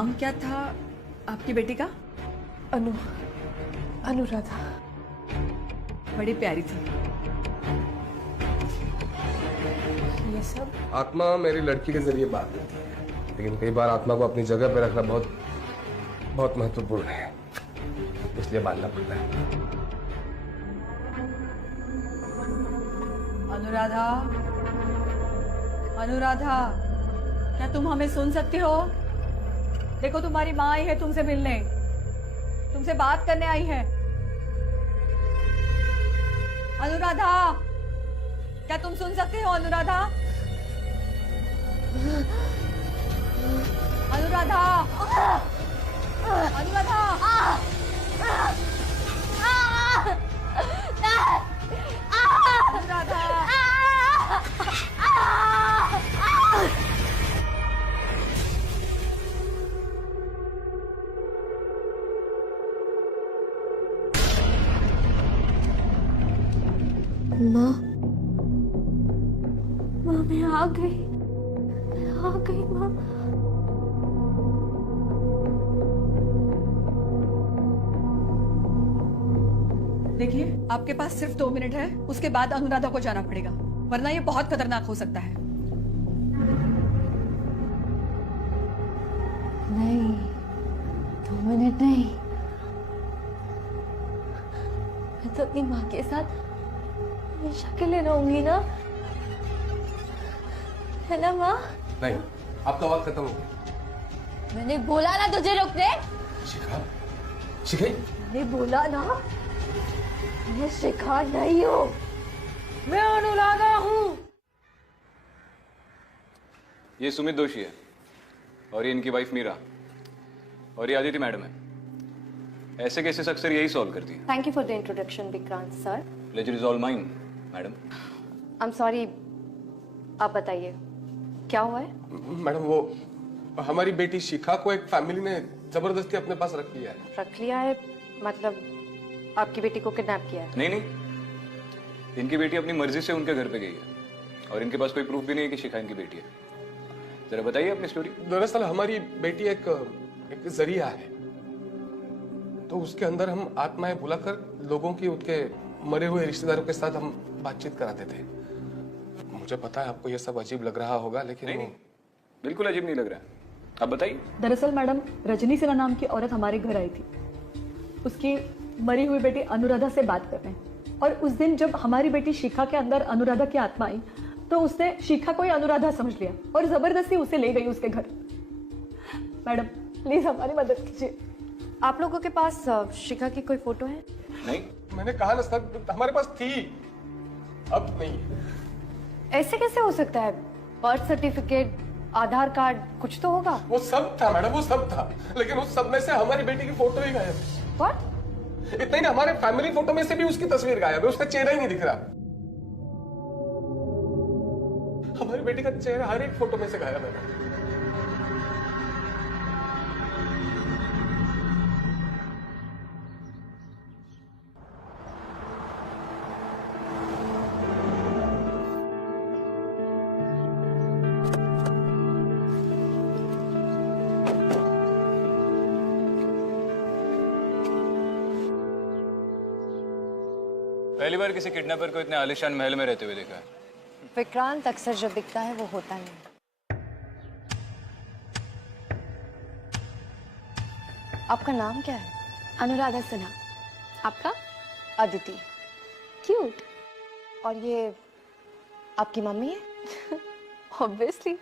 नाम क्या था आपकी बेटी का? अनुराधा। बड़ी प्यारी थी। ये सब आत्मा मेरी लड़की के जरिए बात करती है, लेकिन कई बार आत्मा को अपनी जगह पर रखना बहुत बहुत महत्वपूर्ण है, इसलिए बांधना पड़ता है। अनुराधा, अनुराधा, क्या तुम हमें सुन सकती हो? देखो तुम्हारी माँ आई है तुमसे मिलने, तुमसे बात करने आई है। अनुराधा, क्या तुम सुन सकते हो? अनुराधा, अनुराधा, अनुराधा, अनुराधा। माँ, मैं आ गई माँ। देखिए, आपके पास सिर्फ 2 मिनट है, उसके बाद अनुराधा को जाना पड़ेगा, वरना ये बहुत खतरनाक हो सकता है। नहीं, 2 मिनट नहीं। मैं तो अपनी माँ के साथ हमेशा के लिए रहूंगी ना, है ना माँ? नहीं, आपका वक्त खत्म हो गया। मैंने बोला ना तुझे रुकने। शिखा, शिखा, मैंने बोला ना, मैं शिखा नहीं हूँ, मैं अनुराधा हूँ। ये सुमित दोषी है और ये इनकी वाइफ मीरा और ये आदिति मैडम है। ऐसे केसेस अक्सर यही सॉल्व करती है। Thank you for the introduction, Vikrant sir. Pleasure is all mine, madam. I'm sorry. आप बताइए क्या हुआ है? मैडम वो हमारी बेटी शिखा को एक फैमिली ने जबरदस्ती अपने पास रख लिया है। रख लिया है मतलब आपकी बेटी को किडनैप किया है? नहीं नहीं, इनकी बेटी अपनी मर्जी से उनके घर पे गई है और इनके पास कोई प्रूफ भी नहीं है कि शिखा इनकी बेटी है। जरा बताइए अपनी स्टोरी। दरअसल हमारी बेटी एक जरिया है, तो उसके अंदर हम आत्माएं बुलाकर लोगों की उनके मरे हुए रिश्तेदारों के साथ हम बातचीत कराते थे। मुझे पता है आपको ये सब अजीब लग रहा होगा, लेकिन नहीं, बिल्कुल अजीब नहीं लग रहा है। आप बताइए। दरअसल मैडम, रजनी सिन्हा नाम की औरत हमारे घर आई थी, उसकी मरी हुई बेटी अनुराधा से बात करने, और उस दिन जब हमारी बेटी शिखा के अंदर अनुराधा की आत्मा आई, तो उसने शिखा को ही अनुराधा समझ लिया और जबरदस्ती उसे ले गई उसके घर। मैडम प्लीज हमारी मदद कीजिए। आप लोगों के पास शिखा की कोई फोटो है? नहीं, मैंने कहा ना सर, हमारे पास थी, अब नहीं। ऐसे कैसे हो सकता है? बर्थ सर्टिफिकेट, आधार कार्ड, कुछ तो होगा। वो सब था मैडम, वो सब था, लेकिन उस सब में से हमारी बेटी की फोटो ही गायब है। What? इतना ही ना, हमारे फैमिली फोटो में से भी उसकी तस्वीर गायब है, उसका चेहरा ही नहीं दिख रहा। हमारी बेटी का चेहरा हर एक फोटो में से गायब है। पहली बार किसी किडनैपर को इतने आलिशान महल में रहते हुए देखा है। विक्रांत अक्सर जो दिखता है वो होता नहीं। आपका नाम क्या है? अनुराधा सिन्हा। आपका? अदिति। क्यूट। और ये आपकी मम्मी है? ऑब्वियसली,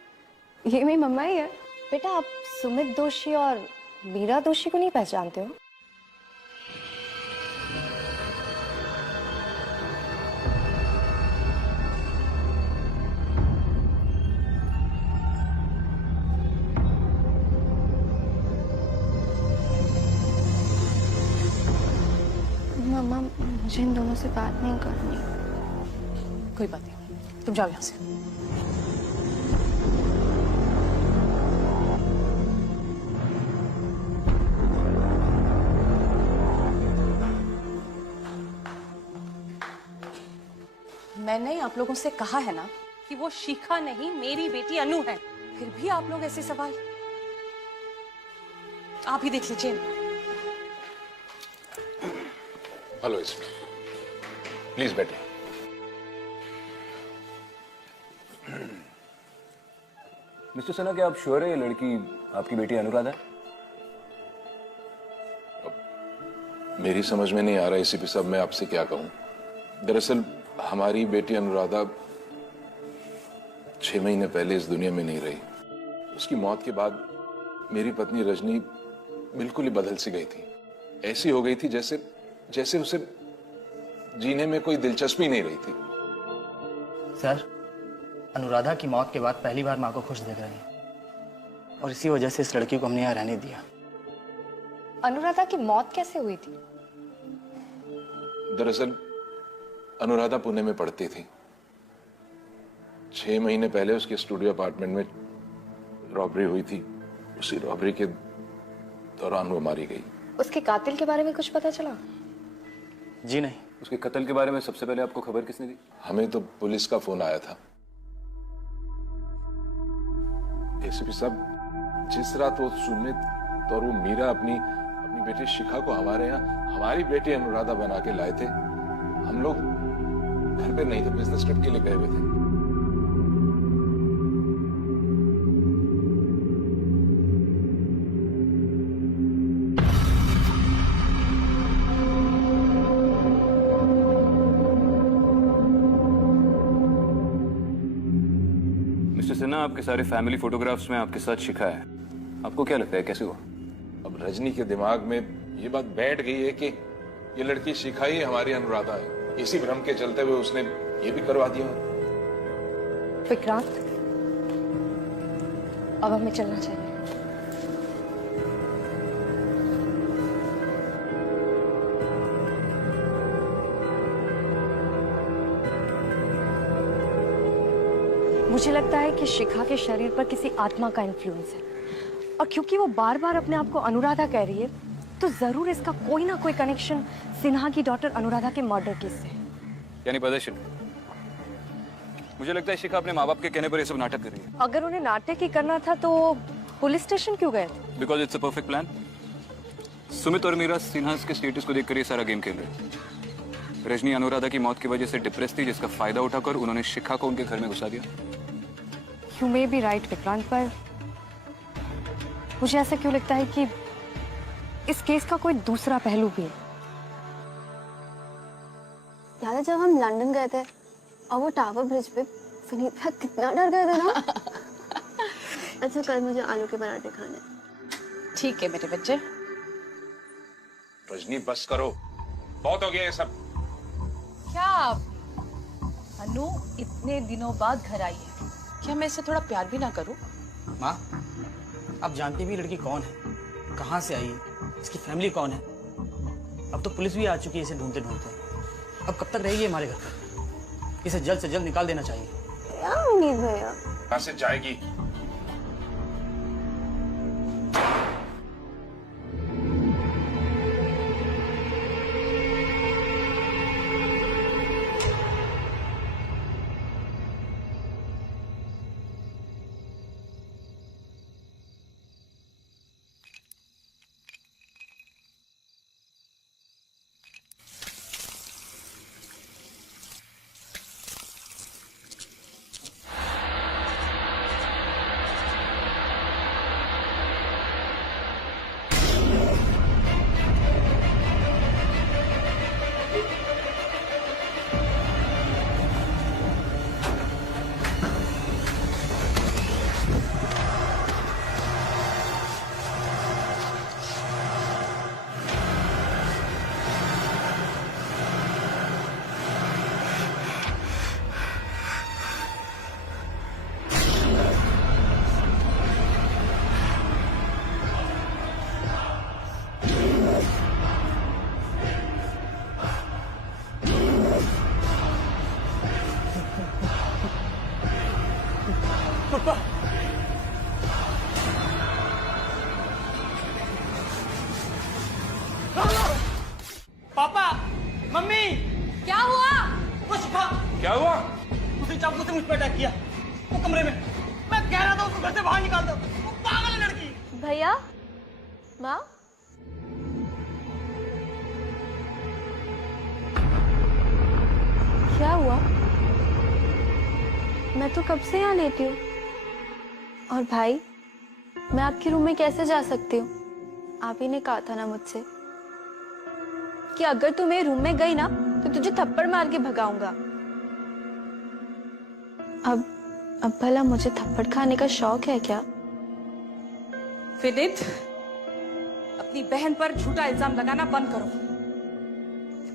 ये मेरी मम्मा ही है। बेटा आप सुमित दोषी और मीरा दोषी को नहीं पहचानते हो? मम्मा, मुझे इन दोनों से बात नहीं करनी। कोई बात नहीं, तुम जाओ यहाँ से। मैंने आप लोगों से कहा है ना कि वो शिखा नहीं मेरी बेटी अनु है, फिर भी आप लोग ऐसे सवाल। आप ही देख लीजिए। हेलो इसमें प्लीज बैठिए। मिस्टर सिन्हा, क्या आप श्योर है ये लड़की आपकी बेटी अनुराधा है? मेरी समझ में नहीं आ रहा एसीपी साहब, मैं आपसे क्या कहूं। दरअसल हमारी बेटी अनुराधा 6 महीने पहले इस दुनिया में नहीं रही। उसकी मौत के बाद मेरी पत्नी रजनी बिल्कुल ही बदल सी गई थी। ऐसी हो गई थी जैसे जैसे उसे जीने में कोई दिलचस्पी नहीं रही थी। सर, अनुराधा की मौत के बाद पहली बार माँ को खुश देख रहे हैं और इसी वजह से इस लड़की को हमने यहाँ रहने दिया। अनुराधा की मौत कैसे हुई थी? दरअसल अनुराधा पुणे में पढ़ती थी। 6 महीने पहले उसके स्टूडियो अपार्टमेंट में रॉबरी हुई थी। उसी रॉबरी के दौरान वो मारी गई। उसके कातिल के बारे में कुछ पता चला? जी नहीं। उसके कत्ल के बारे में सबसे पहले आपको खबर किसने दी? हमें तो पुलिस का फोन आया था। एसीपी साहब, जिस रात वो सुमित और वो मीरा अपनी बेटी शिखा को हमारे यहाँ हमारी बेटी अनुराधा बना के लाए थे, हम लोग घर पे नहीं थे, बिजनेस ट्रिप के लिए गए हुए थे। मिस्टर सिन्हा, आपके सारे फैमिली फोटोग्राफ्स में आपके साथ शिखा है। आपको क्या लगता है कैसे हुआ? अब रजनी के दिमाग में ये बात बैठ गई है कि ये लड़की शिखा ही हमारी अनुराधा है। इसी भ्रम के चलते हुए उसने ये भी करवा दिया। विक्रांत, अब हमें चलना चाहिए। मुझे लगता है कि शिखा के शरीर पर किसी आत्मा का इन्फ्लुएंस है, और क्योंकि वो बार बार अपने आप को अनुराधा कह रही है, तो जरूर इसका कोई ना कोई कनेक्शन सिन्हा की डॉटर अनुराधा के मर्डर केस से है। यानी प्रदर्शन। मुझे लगता है शिखा अपने माँ बाप के कहने पर ये सब नाटक कर रही है। अगर उन्हें नाटक ही करना था तो पुलिस स्टेशन क्यों गए थे? Because it's a perfect plan. Sumit और मीरा सिन्हा के स्टेटस को देखकर ये सारा गेम खेल रहे हैं। रजनी अनुराधा की मौत की वजह से डिप्रेस थी, जिसका फायदा उठाकर उन्होंने शिखा को उनके घर में घुसा दिया। You may be right Vikrant, पर मुझे ऐसा क्यों लगता है कि इस केस का कोई दूसरा पहलू भी है। याद है जब हम लंदन गए थे और वो टावर ब्रिज पे सुनीता कितना डर गए थे ना। अच्छा, कल मुझे आलू के पराठे खाने। ठीक है मेरे बच्चे। रजनी बस करो, बहुत हो गया ये सब। क्या अनु इतने दिनों बाद घर आई है, क्या मैं इससे थोड़ा प्यार भी ना करूं? माँ, आप जानती भी लड़की कौन है, कहाँ से आई है, इसकी फैमिली कौन है। अब तो पुलिस भी आ चुकी है इसे ढूंढते ढूंढते। अब कब तक रहेगी हमारे घर पर? इसे जल्द से जल्द निकाल देना चाहिए। क्या उम्मीद भैया? कहाँ से जाएगी? पापा, मम्मी, क्या हुआ? वो शिखा, क्या हुआ? उसने चाकू से मुझ पर अटैक किया वो कमरे में। मैं कह रहा था उसको घर से बाहर निकाल दो, वो पागल है लड़की। भैया, माँ, क्या हुआ? मैं तो कब से यहाँ लेटी हूँ। और भाई, मैं आपके रूम में कैसे जा सकती हूँ? आप ही ने कहा था ना मुझसे कि अगर तू मेरे रूम में गई ना तो तुझे थप्पड़ मार के भगाऊंगा। अब भला मुझे थप्पड़ खाने का शौक है क्या? विनीत, अपनी बहन पर झूठा इल्जाम लगाना बंद करो।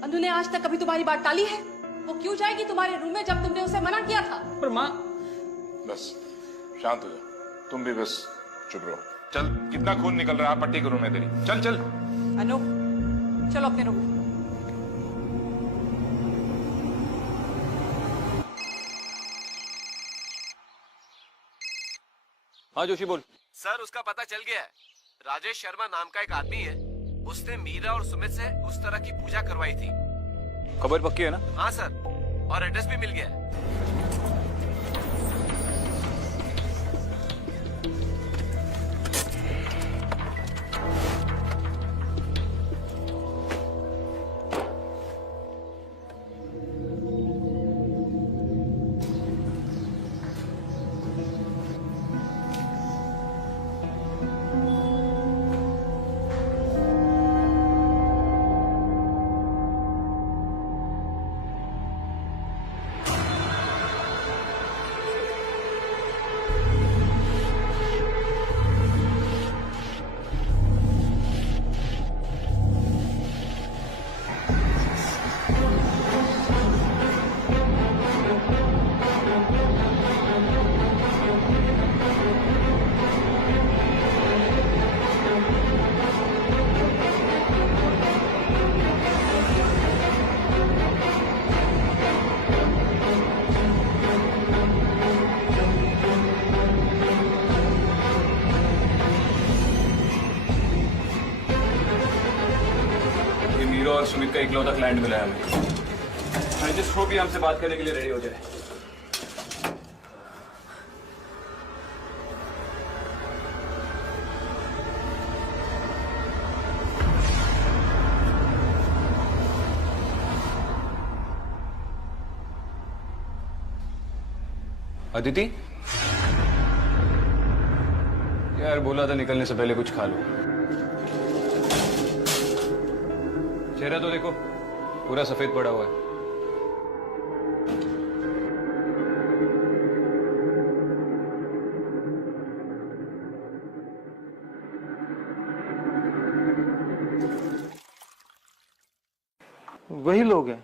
अनु ने आज तक कभी तुम्हारी बात टाली है? वो क्यों जाएगी तुम्हारे रूम में जब तुमने उसे मना किया था? पर माँ, बस शांत हो जा, तुम भी बस चुप रहो। चल, कितना खून निकल रहा है, पट्टी करूं मैं तेरी। चल चल। अनु, चलो अपने रूम। हाँ जोशी बोल। सर, उसका पता चल गया है। राजेश शर्मा नाम का एक आदमी है, उसने मीरा और सुमित से उस तरह की पूजा करवाई थी। खबर पक्की है ना? हाँ सर, और एड्रेस भी मिल गया है। और सुमित का इकलौता क्लाइंट मिला है हमें। आई जस्ट होप ये हमसे बात करने के लिए रेडी हो जाए। अदिति, यार बोला था निकलने से पहले कुछ खा लो। चेहरा तो देखो, पूरा सफेद पड़ा हुआ है। वही लोग हैं,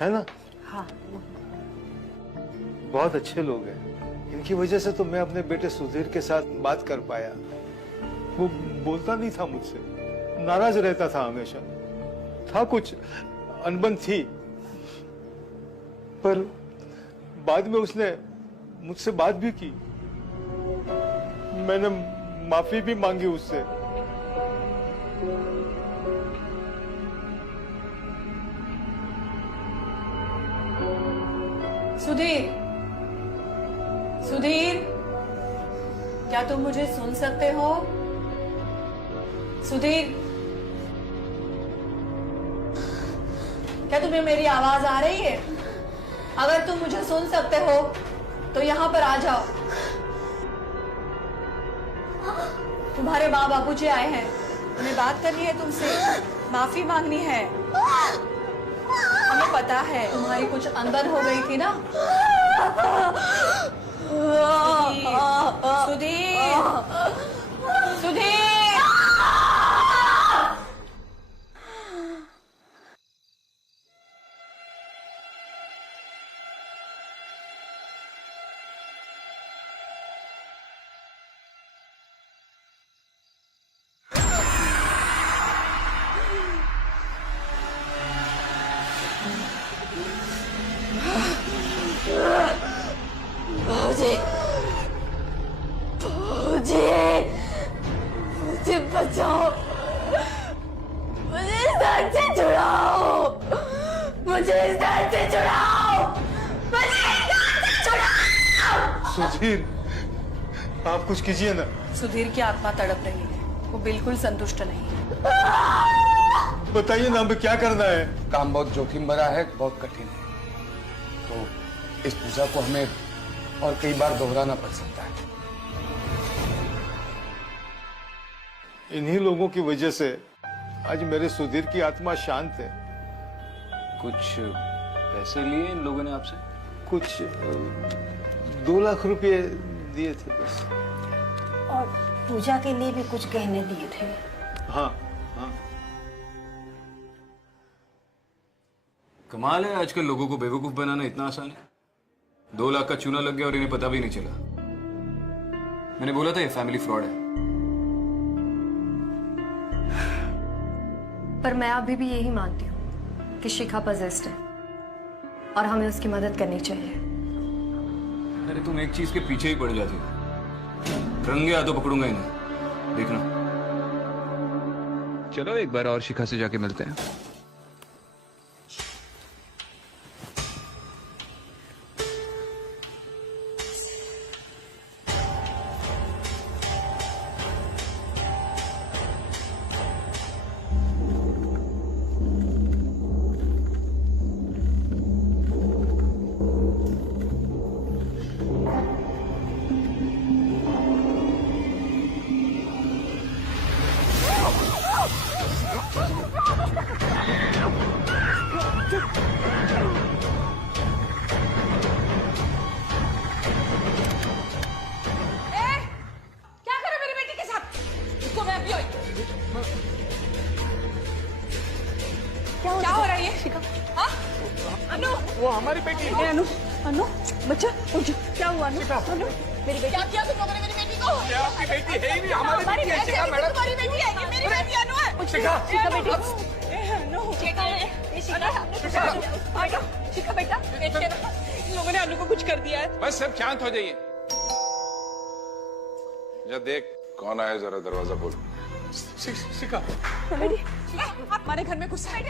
है ना? हाँ। बहुत अच्छे लोग हैं। इनकी वजह से तो मैं अपने बेटे सुधीर के साथ बात कर पाया। वो बोलता नहीं था मुझसे, नाराज रहता था हमेशा। था कुछ अनबन थी, पर बाद में उसने मुझसे बात भी की। मैंने माफी भी मांगी उससे। सुधीर, सुधीर, क्या तुम मुझे सुन सकते हो? सुधीर, क्या तुम्हें मेरी आवाज आ रही है? अगर तुम मुझे सुन सकते हो तो यहाँ पर आ जाओ। तुम्हारे माँ बापूजी आए हैं, हमें बात करनी है तुमसे, माफी मांगनी है। हमें पता है तुम्हारी कुछ अनबन हो गई थी ना। सुधीर, सुधीर, मुझे बचाओ, मुझे इस दर्द से छुड़ाओ, मुझे इस दर्द से छुड़ाओ, मुझे इस दर्द से छुड़ाओ। सुधीर, आप कुछ कीजिए ना। सुधीर की आत्मा तड़प रही है, वो बिल्कुल संतुष्ट नहीं है। बताइए ना, हमें क्या करना है? काम बहुत जोखिम भरा है, बहुत कठिन है, तो इस पूजा को हमें और कई बार दोहराना पड़ सकता है। इन्हीं लोगों की वजह से आज मेरे सुधीर की आत्मा शांत है। कुछ पैसे लिए इन लोगों ने आपसे? कुछ 2 लाख रुपए दिए थे बस। और पूजा के लिए भी कुछ गहने दिए थे। हाँ हाँ। कमाल है, आजकल लोगों को बेवकूफ बनाना इतना आसान है। 2 लाख का चूना लग गया और इन्हें पता भी नहीं चला। मैंने बोला था ये फैमिली फ्रॉड है। पर मैं अभी भी यही मानती हूँ कि शिखा पजेस्ड है और हमें उसकी मदद करनी चाहिए। अरे तुम एक चीज के पीछे ही पड़ जाती हो। रंगे हाथों पकड़ूंगा इन्हें, देखना। चलो एक बार और शिखा से जाके मिलते हैं। क्या करो मेरी बेटी के साथ? इसको मैं अभी क्या हो रहा है ये? शिखा, हाँ? अनु, वो हमारी बेटी है। अनु, अनु, बच्चा, उठ जा। क्या हुआ अनु? अनु, मेरी बेटी। क्या किया तुम लोगों ने मेरी बेटी को? क्या आपकी बेटी है ही नहीं, हमारी बेटी है। शिखा मैडम, तुम्हारी बेटी है कि मेरी बेटी अनु है? शिखा, शिखा बेटी। अनु, शिखा है। शिखा बेटा, इन लोगों ने अनु को कुछ कर दिया है। बस सब शांत हो जाइए। जा देख कौन आया, जरा दरवाजा खोल। शिखा, हमारे घर में गुस्सा है।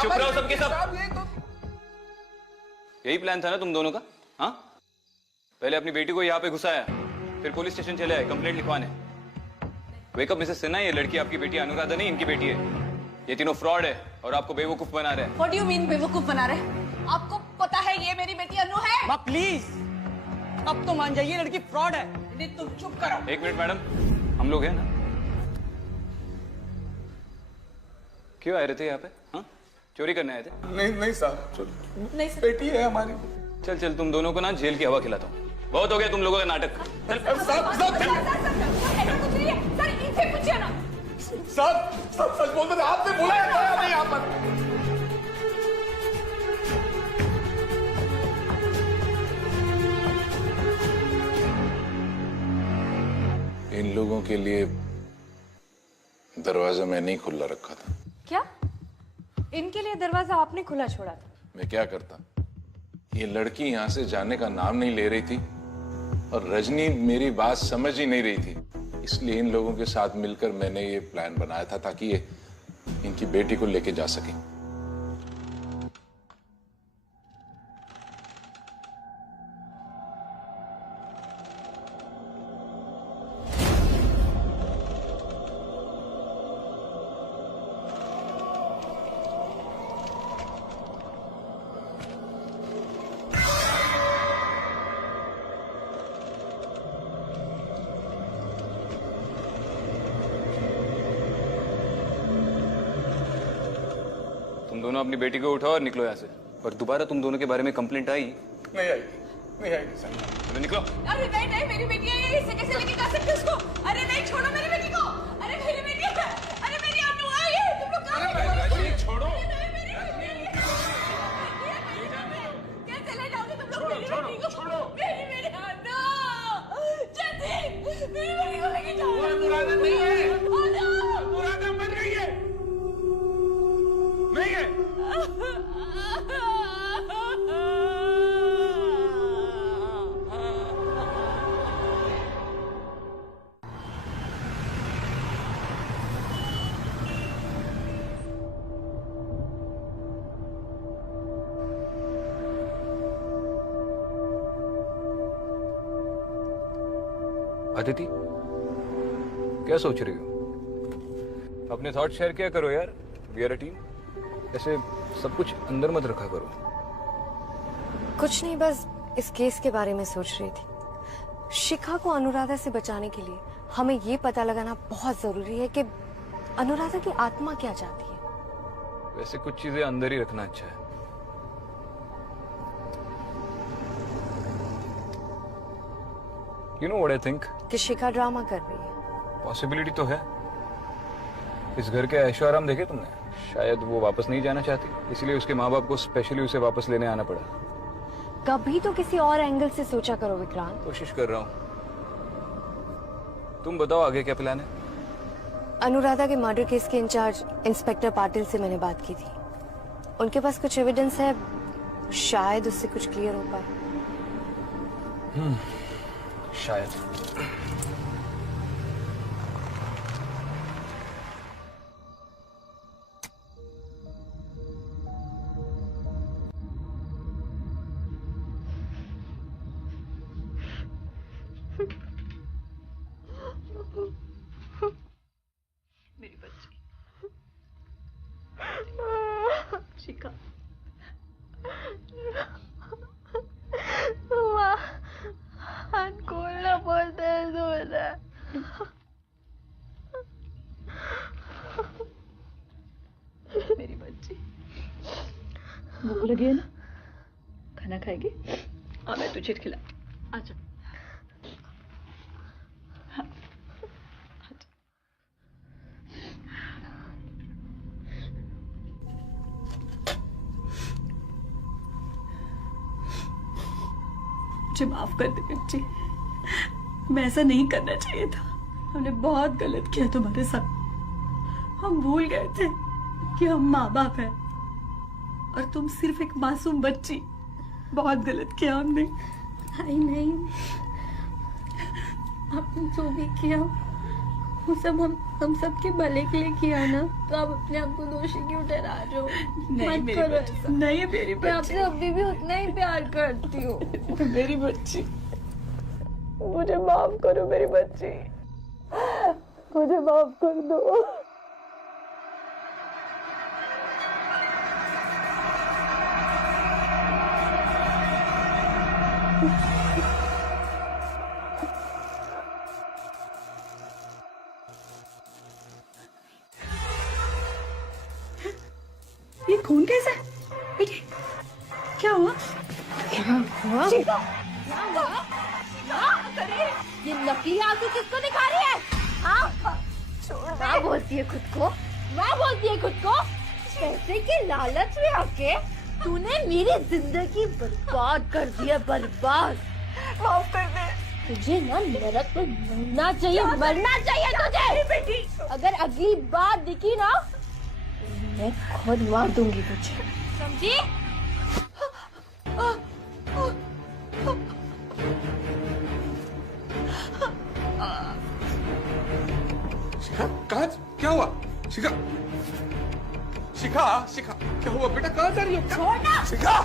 चुप रहो सबके सब। यही प्लान था ना तुम दोनों का? हाँ, पहले अपनी बेटी को यहाँ पे घुसाया, फिर पुलिस स्टेशन चले आए कंप्लेंट लिखवाने। वेकअप मिसेस सिन्हा, ये लड़की आपकी बेटी अनुराधा नहीं, इनकी बेटी है। ये तीनों फ्रॉड है और आपको बेवकूफ बना रहे हैं। What do you mean बेवकूफ बना रहे? आपको पता है ये मेरी बेटी अनु है? माँ प्लीज, अब तो मान जाइए, लड़की फ्रॉड है। तुम चुप करो। एक मिनट मैडम, हम लोग हैं ना? क्यों आए रहे थे यहाँ पे? हाँ, चोरी करने आए थे? नहीं साहब, नहीं सर। बेटी है हमारी। चल तुम दोनों को ना जेल की हवा खिलाता हूँ। बहुत हो गया तुम लोगों का नाटक। सर, इनसे पूछिए ना। सब सच बोलते थे, आपने बुलाया था नहीं यहाँ पर। इन लोगों के लिए दरवाजा मैंने ही खुला रखा था। क्या? इनके लिए दरवाजा आपने खुला छोड़ा था? मैं क्या करता, ये लड़की यहां से जाने का नाम नहीं ले रही थी और रजनी मेरी बात समझ ही नहीं रही थी, इसलिए इन लोगों के साथ मिलकर मैंने ये प्लान बनाया था ताकि ये इनकी बेटी को लेके जा सके। तुम दोनों अपनी बेटी को उठाओ और निकलो यहाँ से। पर दोबारा तुम दोनों के बारे में कंप्लेंट आई? नहीं आई सर। चलो निकलो। अरे नहीं, मेरी बेटी है ये, इसे कैसे लेके जा सकते उसको? अरे नहीं, छोड़ो मेरी बेटी को। अरे मेरी बेटी है, अरे मेरी अनु आई है, तुम लोग कहाँ गए? छोड़ो। कैसे ले जाओगे तुम लोग मेरी बेटी को? मेरी अनु, जल्दी मेरी बेटी को लेके जाओ। मुरादा नहीं है, अनु, मुरादा मर गई है। नहीं है। अदिति, क्या सोच रही हो? अपने थॉट शेयर किया करो यार, वी आर अ टीम। ऐसे सब कुछ अंदर मत रखा करो। कुछ नहीं, बस इस केस के बारे में सोच रही थी। शिखा को अनुराधा से बचाने के लिए हमें ये पता लगाना बहुत जरूरी है कि अनुराधा की आत्मा क्या चाहती है। वैसे कुछ चीजें अंदर ही रखना अच्छा है। You know what I think? कि शिखा ड्रामा कर रही है। पॉसिबिलिटी तो है। इस घर के ऐशो आराम देखे तुमने? शायद वो वापस नहीं जाना चाहती, इसलिए उसके माँ बाप को स्पेशली उसे वापस लेने आना पड़ा। कभी तो किसी और एंगल से सोचा करो विक्रांत। कोशिश कर रहा हूँ। तुम बताओ आगे क्या प्लान है? अनुराधा के मर्डर केस के इंचार्ज इंस्पेक्टर पाटिल से मैंने बात की थी। उनके पास कुछ एविडेंस है, शायद उससे कुछ क्लियर हो पाए। शायद। मेरी बच्ची शिखा, हाथ खोलना बहुत दर्द हो रहा है। मेरी बच्ची, भूख लगी है ना? खाना खाएगी? हाँ, मैं तुझे खिला। आजा। हाँ, आजा। मुझे माफ कर दे बच्ची, मैं ऐसा नहीं करना चाहिए था। हमने बहुत गलत किया तुम्हारे साथ। हम भूल गए थे कि हम माँ बाप हैं और तुम सिर्फ एक मासूम बच्ची। बहुत गलत किया हमने। आई नहीं, आपने जो भी किया वो सब हम सबके भले के लिए किया ना, तो आप अपने आप को दोषी क्यों ठहरा रहे हो? नहीं मेरी बच्ची, नहीं मेरी मैं बच्ची, आपसे अभी भी उतना ही प्यार करती हूँ। मेरी बच्ची, मुझे माफ करो मेरी बच्ची, मुझे माफ कर दो। ये खून कैसा है बेटी? क्या हुआ? ये नकली आंसू किसको दिखा रही है? हाँ, माँ बोलती है खुद को, माँ बोलती है खुद को। पैसे के लालच में आके तूने मेरी जिंदगी बर्बाद कर दी है, बर्बाद। माफ कर दे। तुझे ना नरक में मरना चाहिए, मरना चाहिए तुझे। बेटी, अगर अगली बार दिखी ना, मैं खुद मार दूंगी तुझे, समझी? शिखा, कहाँ? क्या हुआ? शिखा, शिखा, शिखा, क्या हुआ बेटा? कहाँ जा रही हो? छोड़ना। शिखा,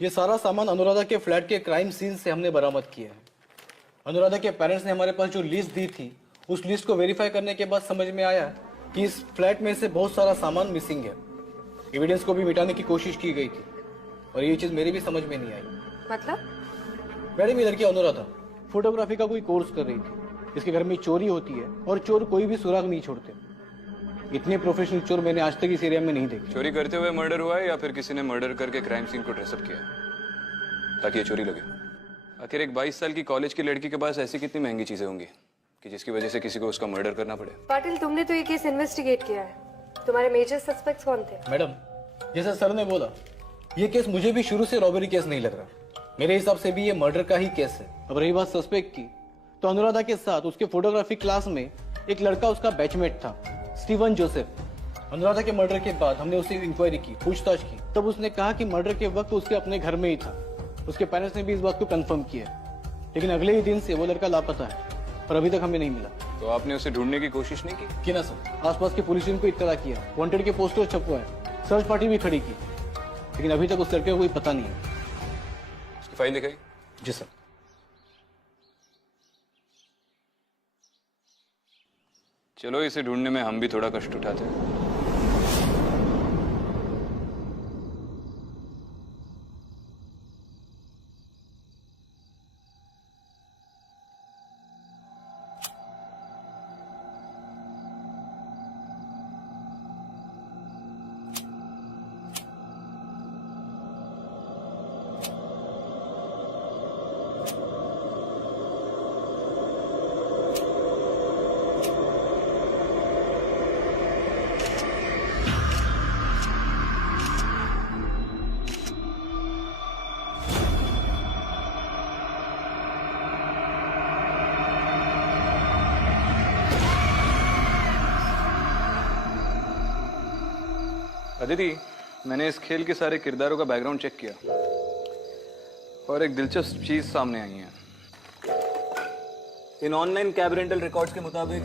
ये सारा सामान अनुराधा के फ्लैट के क्राइम सीन से हमने बरामद किया है। अनुराधा के पेरेंट्स ने हमारे पास जो लिस्ट दी थी, उस लिस्ट को वेरीफाई करने के बाद समझ में आया कि इस फ्लैट में से बहुत सारा सामान मिसिंग है। एविडेंस को भी मिटाने की कोशिश की गई थी और ये चीज मेरी भी समझ में नहीं आई। मतलब? मैडम, ये लड़की अनुराधा फोटोग्राफी का कोई कोर्स कर रही थी। इसके घर में चोरी होती है और चोर कोई भी सुराग नहीं छोड़ते। इतने प्रोफेशनल चोर मैंने आज तक इस एरिया में नहीं देखे। चोरी करते हुए मर्डर हुआ है या फिर किसी ने मर्डर करके क्राइम सीन को ड्रेसअप किया ताकि ये चोरी लगे? आखिर एक 22 साल की कॉलेज की लड़की के पास ऐसी कितनी महंगी चीजें होंगी कि जिसकी वजह से किसी को उसका मर्डर करना पड़े? पाटिल, तुमने तो ये केस इन्वेस्टिगेट किया है। तुम्हारे मेजर सस्पेक्ट्स कौन थे? मैडम, जैसा सर ने बोला, ये केस मुझे भी शुरू से रॉबरी केस नहीं लग रहा। मेरे हिसाब से भी ये मर्डर का ही केस है। अब रही बात सस्पेक्ट की, तो अनुराधा के साथ उसके फोटोग्राफी क्लास में एक लड़का उसका बैचमेट था, स्टीवन जोसेफ। अनुराधा के मर्डर के बाद हमने उससे इंक्वायरी की, पूछताछ की, तब उसने कहा कि मर्डर के वक्त उसके अपने घर में ही था। उसके पेरेंट्स ने भी इस बात को कंफर्म किया, लेकिन अगले ही दिन से वो लड़का लापता है। पर अभी तक हमें नहीं मिला। तो आपने उसे ढूंढने की कोशिश नहीं की? कि ना सर, आसपास की पुलिस टीम को इत्तला किया, वांटेड के पोस्टर छपवाए, सर्च पार्टी भी खड़ी की, लेकिन अभी तक उस लड़के का कोई पता नहीं है। उसकी फाइल दिखाई? जी सर। चलो, इसे ढूंढने में हम भी थोड़ा कष्ट उठाते हैं। अदिति, मैंने इस खेल के सारे किरदारों का बैकग्राउंड चेक किया और एक दिलचस्प चीज सामने आई है। इन ऑनलाइन कैब रेंटल रिकॉर्ड्स के मुताबिक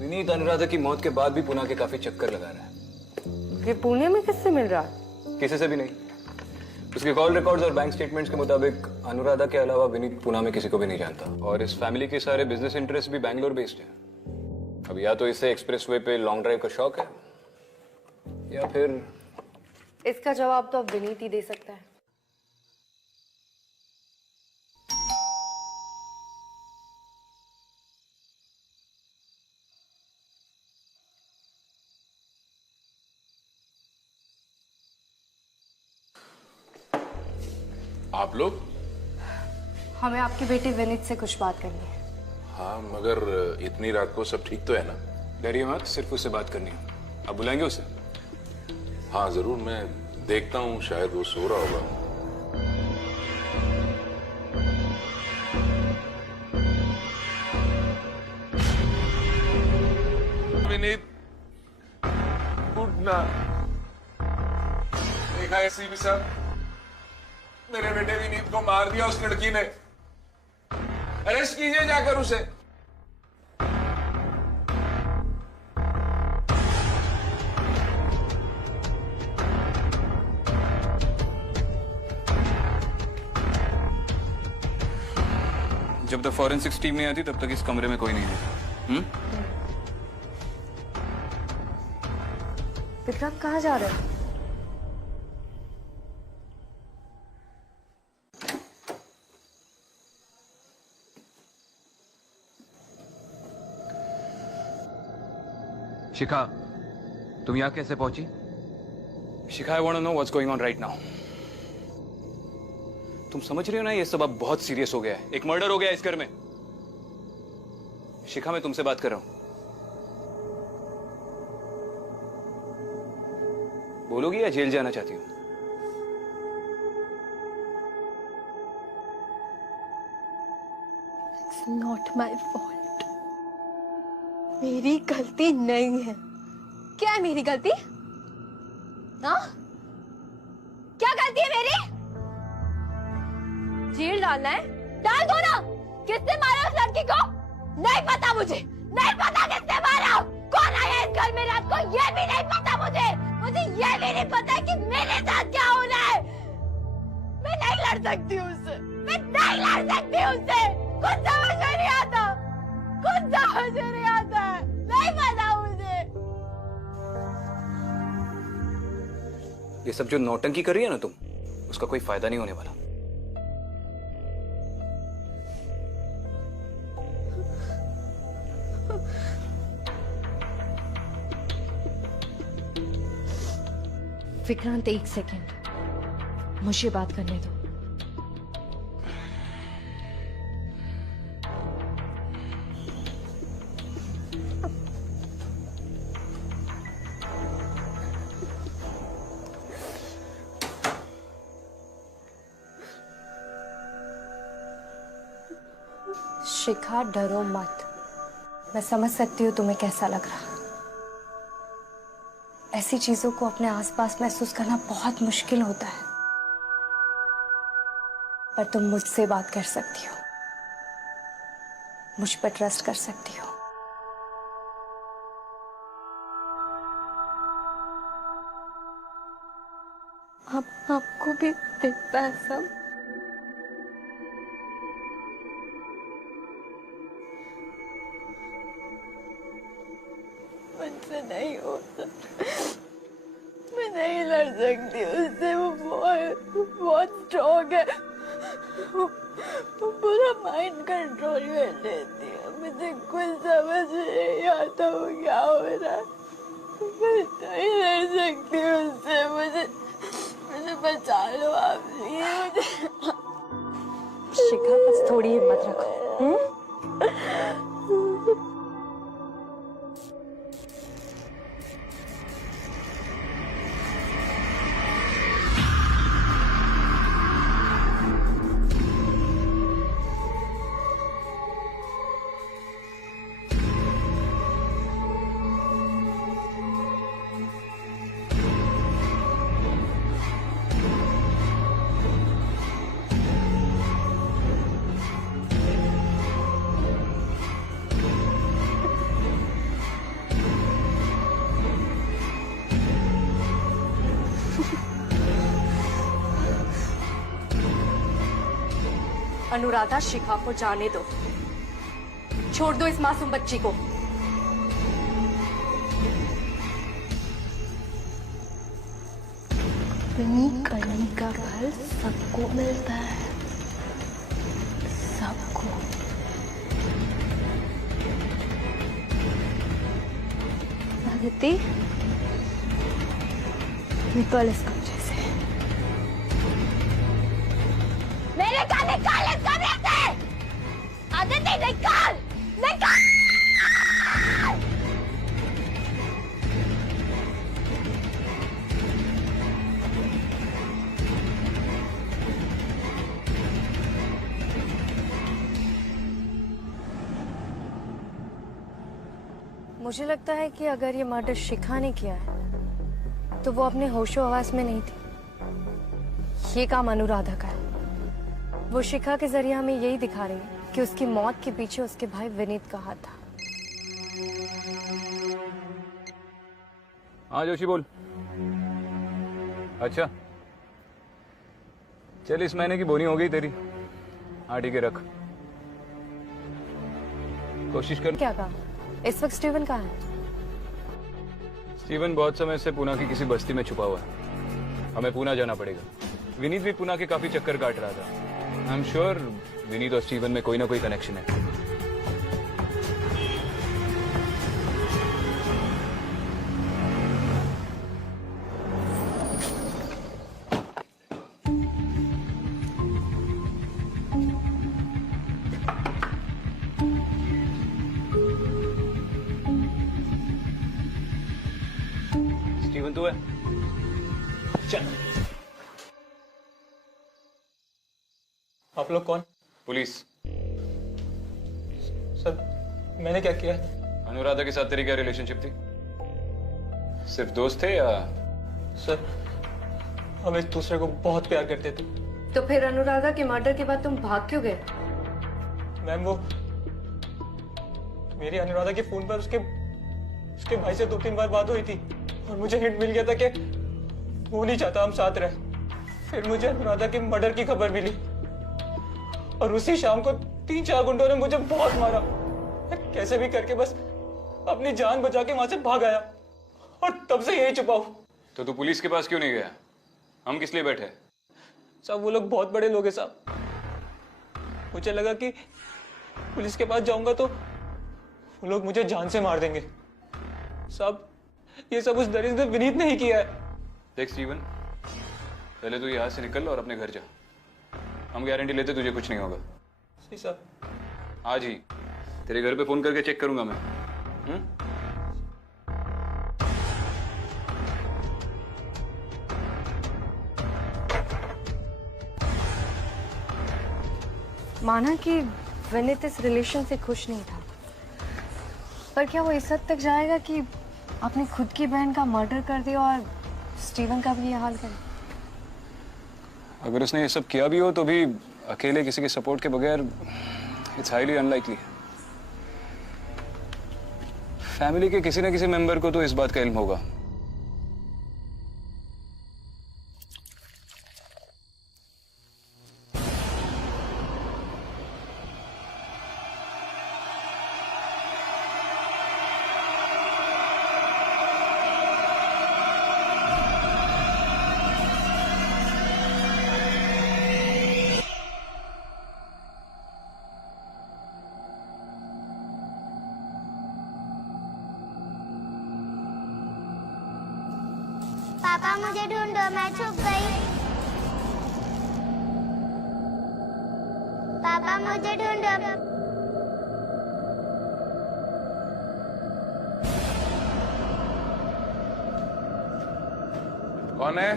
विनीत अनुराधा की मौत के बाद भी पुणे के काफी चक्कर लगा रहा है। ये पुणे में किससे मिल रहा है? किसी से भी नहीं। उसके कॉल रिकॉर्ड्स और बैंक स्टेटमेंट्स के मुताबिक अनुराधा के अलावा विनीत पुणे में किसी को भी नहीं जानता और इस फैमिली के सारे बिजनेस इंटरेस्ट भी बैंगलोर बेस्ड है। अब या तो इसे एक्सप्रेसवे पे लॉन्ग ड्राइव का शौक है या फिर इसका जवाब तो अब विनीत ही दे सकता है। आप लोग? हमें आपके बेटे विनीत से कुछ बात करनी है। हाँ, मगर इतनी रात को सब ठीक तो है ना? डरिए मत, सिर्फ उससे बात करनी है। आप बुलाएंगे उसे? हाँ जरूर, मैं देखता हूँ, शायद वो सो रहा होगा। विनीत, उठना। देखा है सीपी साहब, मेरे बेटे विनीत को मार दिया उस लड़की ने। अरेस्ट कीजिए जाकर उसे। जब तक फॉरेंसिक्स टीम नहीं आती तब तक इस कमरे में कोई नहीं है। विक्रम कहाँ जा रहे हैं? शिखा, तुम यहाँ कैसे पहुंची? Shikha, I want to know what's going on right now. तुम समझ रहे हो ना, ये सब अब बहुत सीरियस हो गया है। एक मर्डर हो गया इस घर में। शिखा, मैं तुमसे बात कर रहा हूं। बोलोगी या जेल जाना चाहती हो? It's not my fault. मेरी गलती नहीं है। क्या है मेरी गलती? हाँ? क्या गलती है मेरी? जेल डालना है? डाल दो ना। किसने मारा उस लड़की को? नहीं पता मुझे। नहीं पता किसने मारा। कौन आया इस घर में रात को? ये भी नहीं पता मुझे। मुझे ये भी नहीं पता कि मेरे साथ क्या हो रहा है। मैं नहीं लड़ सकती उससे। मैं नहीं लड़ सकती उससे। कुछ समझ में नहीं आता। कुछ समझ में नहीं आता। नहीं पता मुझे। ये सब जो नौटंकी कर रही है ना तुम, उसका कोई फायदा नहीं होने वाला। विक्रांत, एक सेकेंड, मुझे बात करने दो। शिखा, डरो मत। मैं समझ सकती हूँ तुम्हें कैसा लग रहा। ऐसी चीजों को अपने आसपास महसूस करना बहुत मुश्किल होता है, पर तुम मुझसे बात कर सकती हो। मुझ पर ट्रस्ट कर सकती हो। अब आपको भी दिखता है सब? मुझसे नहीं होता, मैं नहीं लड़ सकती उससे। वो बहुत स्ट्रॉन्ग है, वो पूरा माइंड कंट्रोल कर लेती है। मुझे कुछ समझ नहीं आता वो क्या हो रहा है। मैं नहीं लड़ सकती उससे। मुझे बचा लो आप, प्लीज। शिखा, बस थोड़ी हिम्मत रखो। अनुराधा, शिखा को जाने दो, छोड़ दो इस मासूम बच्ची को। अपनी कली का फल सबको मिलता है, सबको। आदिति, निकल इस कमरे से। मेरे का निकाल इस कमरे से! आदिति, निकाल! निकाल! मुझे लगता है कि अगर ये मर्डर शिखा ने किया है तो वो अपने होशो हवास में नहीं थी। ये काम अनुराधा का है। वो शिखा के जरिए हमें यही दिखा रही है कि उसकी मौत के पीछे उसके भाई विनीत का हाथ था। हाँ जोशी बोल। अच्छा चल, इस महीने की बोनी हो गई तेरी। हाँ ठीक है, रख। कोशिश कर। क्या कहा? इस वक्त स्टीवन कहाँ है? स्टीवन बहुत समय से पुणे की किसी बस्ती में छुपा हुआ है। हमें पुणे जाना पड़ेगा। विनीत भी पुणे के काफी चक्कर काट रहा था। आई एम श्योर विनीत और स्टीवन में कोई ना कोई कनेक्शन है। स्टीवन तू है? चल। आप लोग कौन? पुलिस। सर मैंने क्या किया? अनुराधा के साथ तेरी क्या रिलेशनशिप थी? सिर्फ दोस्त थे या? सर हम एक दूसरे को बहुत प्यार करते थे। तो फिर अनुराधा के मर्डर के बाद तुम भाग क्यों गए? मैम वो मेरी अनुराधा के फोन पर उसके भाई से 2-3 बार बात हुई थी और मुझे हिंट मिल गया था कि वो नहीं चाहता हम साथ रहे। फिर मुझे अनुराधा के मर्डर की खबर मिली और उसी शाम को 3-4 गुंडों ने मुझे बहुत मारा। कैसे भी करके बस अपनी जान बचा के वहां से भाग आया और तब से यही छुपा हूं। तो तू पुलिस के पास क्यों नहीं गया? हम किस लिए बैठे? साहब वो लोग बहुत बड़े लोग हैं साहब। मुझे लगा कि पुलिस के पास जाऊंगा तो वो लोग मुझे जान से मार देंगे। साहब ये सब उस दरिंदे विनीत ने ही किया है। देख स्टीवन, पहले तू यहाँ से निकल और अपने घर जा। हम गारंटी लेते तुझे कुछ नहीं होगा। जी साहब। आज ही तेरे घर पे फोन करके चेक करूंगा मैं। माना कि विनीत इस रिलेशन से खुश नहीं था, पर क्या वो इस हद तक जाएगा कि अपनी खुद की बहन का मर्डर कर दिया और स्टीवन का भी ये हाल करे? अगर उसने ये सब किया भी हो तो भी अकेले किसी के सपोर्ट के बगैर इट्स हाईली अनलाइकली। फैमिली के किसी न किसी मेंबर को तो इस बात का इल्म होगा। पापा मुझे ढूंढो, मैं छुप गई। पापा मुझे ढूंढो। कौन है?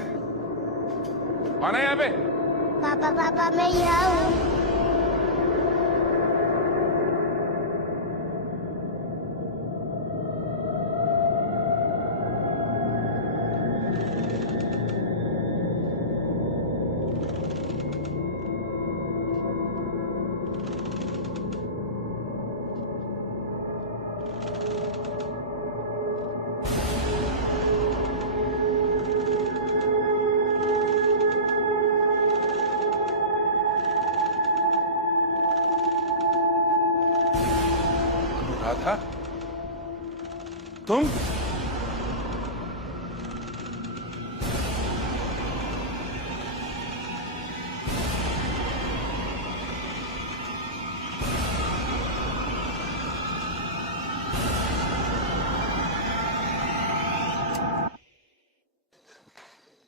कौन है यहाँ पे? पापा पापा मैं यहाँ हूँ। राधा, तुम?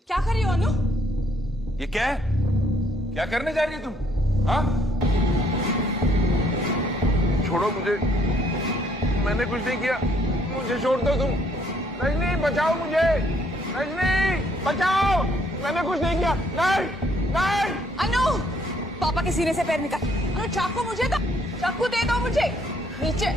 क्या कर रही हो अनु? ये क्या है? क्या करने जा रही है तुम? हाँ? छोड़ो मुझे, मैंने कुछ नहीं किया, मुझे छोड़ दो तुम। रजनी बचाओ मुझे, रजनी बचाओ, मैंने कुछ नहीं किया। नहीं नहीं। अनु, पापा के सीने से पैर निकाल। अनु चाकू मुझे दो, चाकू दे दो मुझे। नीचे।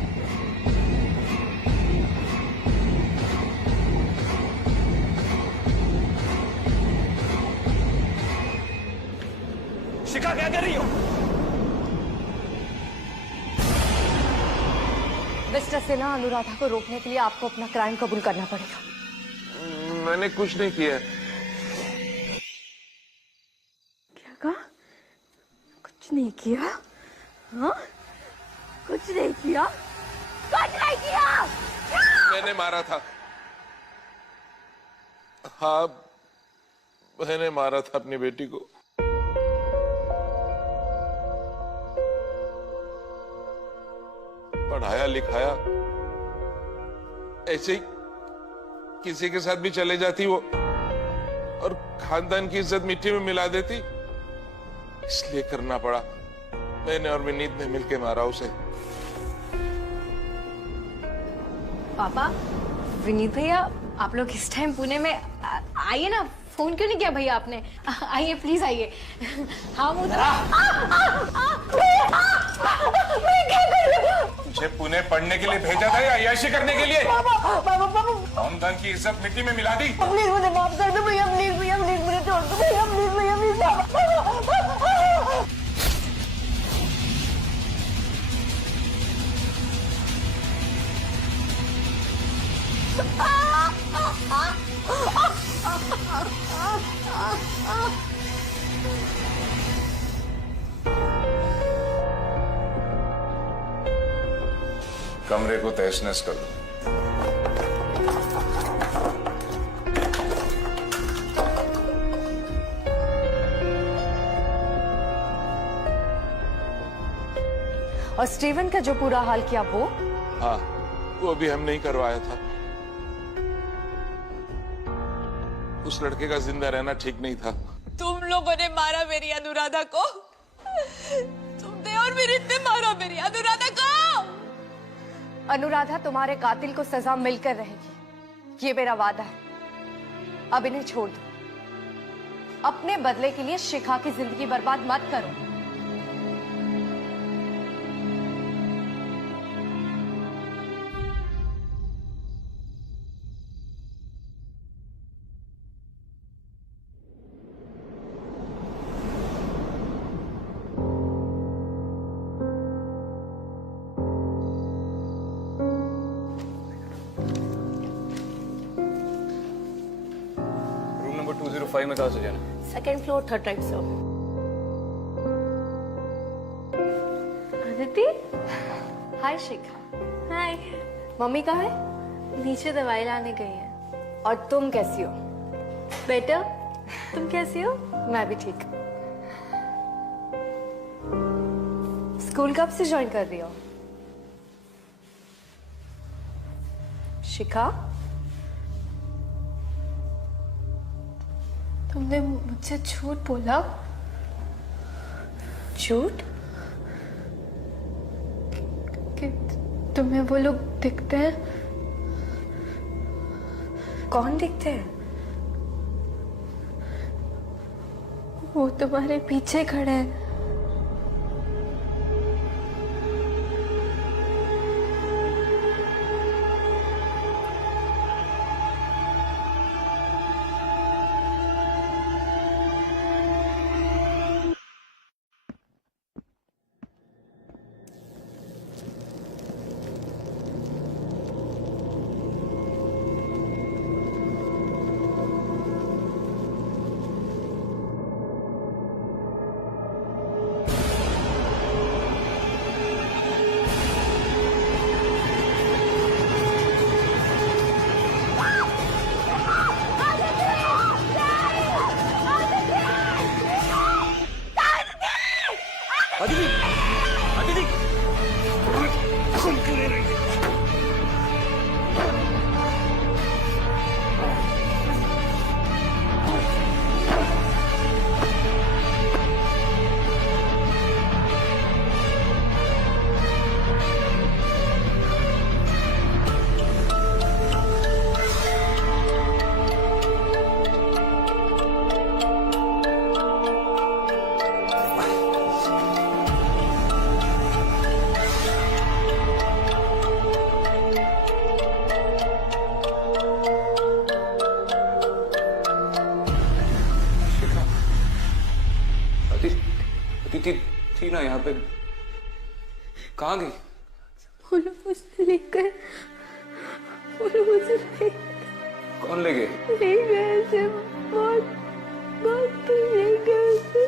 शिखा क्या कर रही हो? मिस्टर सिन्हा, अनुराधा को रोकने के लिए आपको अपना क्राइम कबूल करना पड़ेगा। मैंने कुछ नहीं किया। क्या कहा? कुछ नहीं किया? हाँ? कुछ नहीं किया? कुछ नहीं किया? मैंने मारा था। हाँ, मैंने मारा था अपनी बेटी को। पढ़ाया लिखाया, ऐसे ही किसी के साथ भी चले जाती वो और खानदान की इज्जत मिट्टी में मिला देती, इसलिए करना पड़ा। मैंने और विनीत ने मिलकर मारा उसे। पापा, विनीत भैया, आप लोग इस टाइम पुणे में आइए ना। फोन क्यों नहीं किया भैया आपने? आइए प्लीज आइए। हाँ तुझे पुणे पढ़ने के लिए भेजा था या अय्याशी करने के लिए? खानदान की इज्जत मिट्टी में मिला दी। प्लीज मुझे माफ कर दो भैया, प्लीज भैया, प्लीज मुझे छोड़ दो भैया, प्लीज भैया, प्लीज। कमरे को तहस-नहस कर दो। और स्टीवन का जो पूरा हाल किया वो? हाँ, वो भी हमने ही करवाया था। उस लड़के का जिंदा रहना ठीक नहीं था। तुम लोगों ने मारा मेरी अनुराधा को। तुमने और विनीत ने मारा मेरी अनुराधा को। अनुराधा, तुम्हारे कातिल को सजा मिलकर रहेगी, ये मेरा वादा है। अब इन्हें छोड़ दो। अपने बदले के लिए शिखा की जिंदगी बर्बाद मत करो। 5 में कहाँ से जाना? सेकंड फ्लोर 3rd टाइप से। अदिति, हाय शिखा। हाय। मम्मी कहाँ है? नीचे दवाई लाने गई है। और तुम कैसी हो? बेटर। तुम कैसी हो? मैं भी ठीक। स्कूल कब से ज्वाइन कर रही हो? शिखा, तुमने मुझसे झूठ बोला? झूठ? कि तुम्हें वो लोग दिखते हैं? कौन दिखते हैं? वो तुम्हारे पीछे खड़े हैं। थी ना यहाँ पे, कहाँ गई? वो लोग मुझसे लेकर, वो लोग मुझसे ले कौन ले गए? गए ऐसे बहुत बहुत ले गए ऐसे।